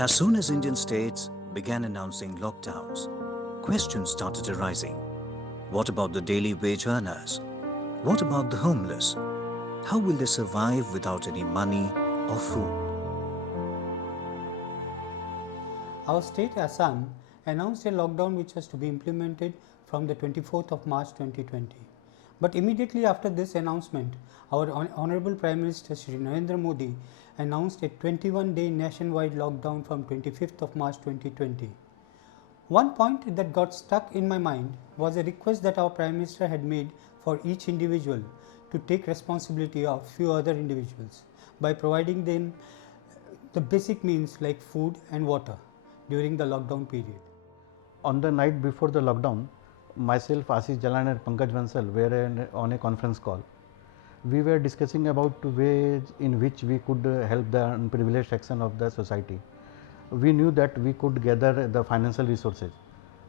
As soon as Indian states began announcing lockdowns, questions started arising. What about the daily wage earners? What about the homeless? How will they survive without any money or food? Our state, Assam, announced a lockdown which was to be implemented from the 24th of March 2020. But immediately after this announcement, our Honorable Prime Minister Shri Narendra Modi announced a 21-day nationwide lockdown from 25th of March 2020. One point that got stuck in my mind was a request that our Prime Minister had made for each individual to take responsibility of few other individuals by providing them the basic means like food and water during the lockdown period. On the night before the lockdown, myself, Ashish Jalan and Pankaj Bansal were on a conference call. We were discussing about ways in which we could help the unprivileged section of the society. We knew that we could gather the financial resources,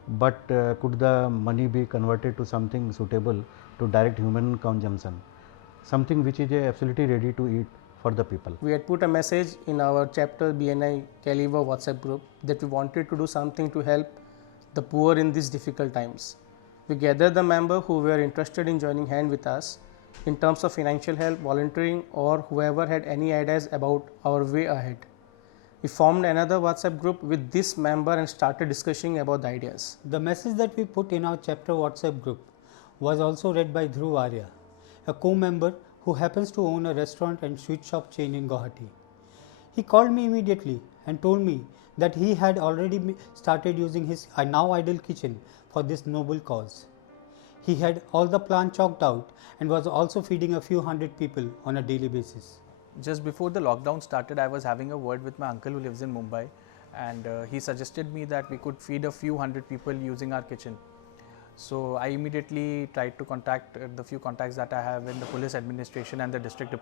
but could the money be converted to something suitable to direct human consumption, something which is absolutely ready to eat for the people. We had put a message in our chapter BNI Caliber WhatsApp group that we wanted to do something to help the poor in these difficult times. We gathered the members who were interested in joining hand with us in terms of financial help, volunteering, or whoever had any ideas about our way ahead. We formed another WhatsApp group with this member and started discussing about the ideas. The message that we put in our chapter WhatsApp group was also read by Dhruv Arya, a co-member who happens to own a restaurant and sweet shop chain in Guwahati. He called me immediately and told me that he had already started using his now idle kitchen for this noble cause. He had all the plan chalked out and was also feeding a few hundred people on a daily basis. Just before the lockdown started, I was having a word with my uncle who lives in Mumbai, and he suggested me that we could feed a few hundred people using our kitchen. So I immediately tried to contact the few contacts that I have in the police administration and the district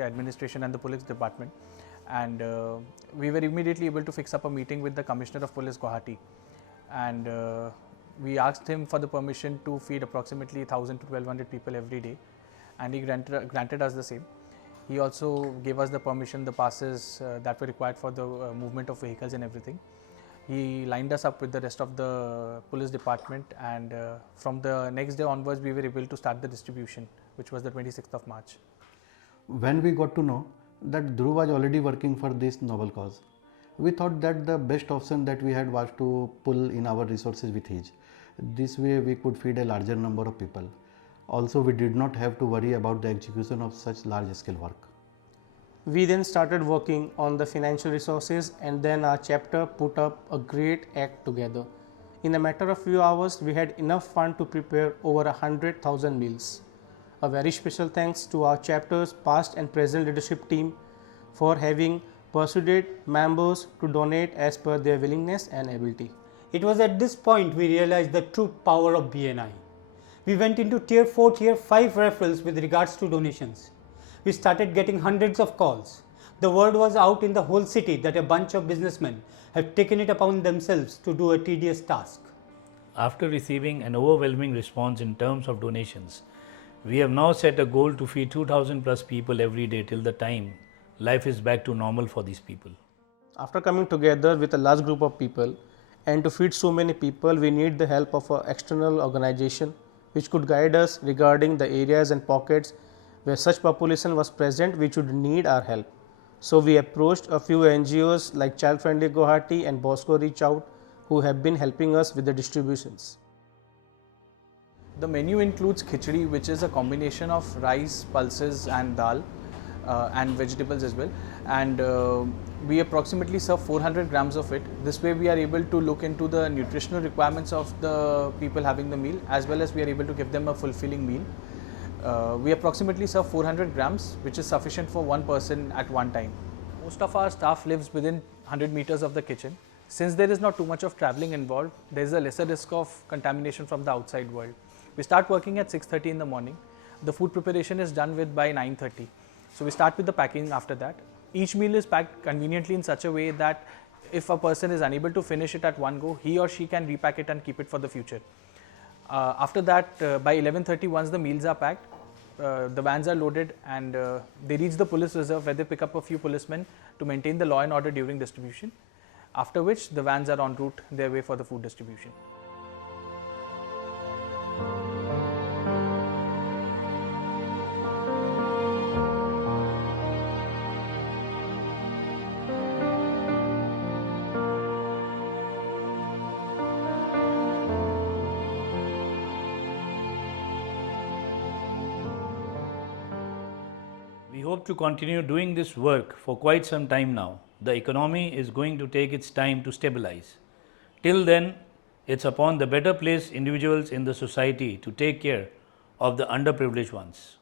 administration and the police department, and we were immediately able to fix up a meeting with the Commissioner of Police Guwahati, and we asked him for the permission to feed approximately 1,000 to 1,200 people every day, and he granted us the same. He also gave us the permission, the passes that were required for the movement of vehicles and everything. He lined us up with the rest of the police department, and from the next day onwards we were able to start the distribution, which was the 26th of March. When we got to know that Dhruv was already working for this noble cause, we thought that the best option that we had was to pull in our resources with his. This way we could feed a larger number of people. Also, we did not have to worry about the execution of such large scale work. We then started working on the financial resources, and then our chapter put up a great act together. In a matter of few hours, we had enough fund to prepare over 100,000 meals. A very special thanks to our chapter's past and present leadership team for having persuaded members to donate as per their willingness and ability. It was at this point we realized the true power of BNI. We went into tier 4, tier 5 referrals with regards to donations. We started getting hundreds of calls. The word was out in the whole city that a bunch of businessmen have taken it upon themselves to do a tedious task. After receiving an overwhelming response in terms of donations, we have now set a goal to feed 2,000 plus people every day till the time life is back to normal for these people. After coming together with a large group of people and to feed so many people, we need the help of an external organization which could guide us regarding the areas and pockets where such population was present which would need our help. So we approached a few NGOs like Child Friendly Guwahati and Bosco Reach Out, who have been helping us with the distributions. The menu includes khichdi, which is a combination of rice, pulses and dal, and vegetables as well, and we approximately serve 400 grams of it. This way we are able to look into the nutritional requirements of the people having the meal, as well as we are able to give them a fulfilling meal. We approximately serve 400 grams, which is sufficient for one person at one time. Most of our staff lives within 100 meters of the kitchen. Since there is not too much of traveling involved, there is a lesser risk of contamination from the outside world. We start working at 6:30 in the morning. The food preparation is done with by 9:30. So we start with the packing after that. Each meal is packed conveniently in such a way that if a person is unable to finish it at one go, he or she can repack it and keep it for the future. After that, by 11:30, once the meals are packed, the vans are loaded and they reach the police reserve where they pick up a few policemen to maintain the law and order during distribution, after which the vans are en route their way for the food distribution. We hope to continue doing this work for quite some time now. The economy is going to take its time to stabilize. Till then, it's upon the better placed individuals in the society to take care of the underprivileged ones.